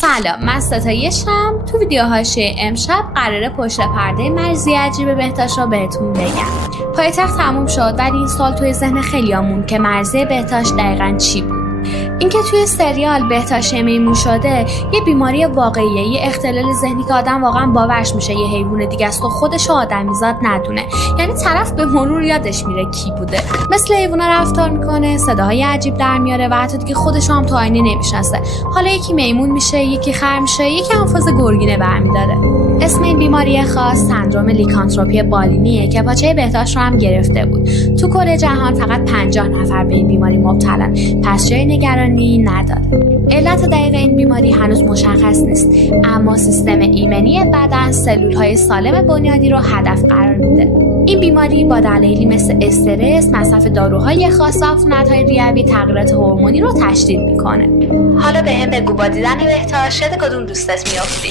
سلام، من ستایشم. تو ویدیو حاشیه امشب قراره پشت پرده مرزی عجیب بهتاش رو بهتون بگم. پایتخت تموم شد ولی این سال توی ذهن خیلیامون که مرزی بهتاش دقیقاً چی بود. اینکه توی سریال بهتاش میمون شده یه بیماری واقعیه، یه اختلال ذهنی که آدم واقعا باورش میشه یه حیوان دیگه است و خودش آدمیزاد ندونه. یعنی طرف به مرور یادش میره کی بوده، مثل حیونا رفتار میکنه، صداهای عجیب در میاره و حتی دیگه خودش هم تو آینه نمیشناسه. حالا یکی میمون میشه، یکی خر میشه، یکی انفاس گرگینه برمیداره. اسم این بیماری خاص سندروم لیکانتروپی بالینیه که پاچه بهتاش رو هم گرفته بود. تو کل جهان فقط 50 نفر به این بیماری مبتلن، پس جای نگرانی نداره. علت دقیق این بیماری هنوز مشخص نیست، اما سیستم ایمنی بدن سلول‌های سالم بنیادی رو هدف قرار میده. این بیماری با دلایلی مثل استرس، مصرف داروهای خاص، عفونت‌های ریوی، تغییرات هورمونی رو تشدید میکنه. حالا بهم بگو با دیدن بهتاش کدوم دوستت میافتی؟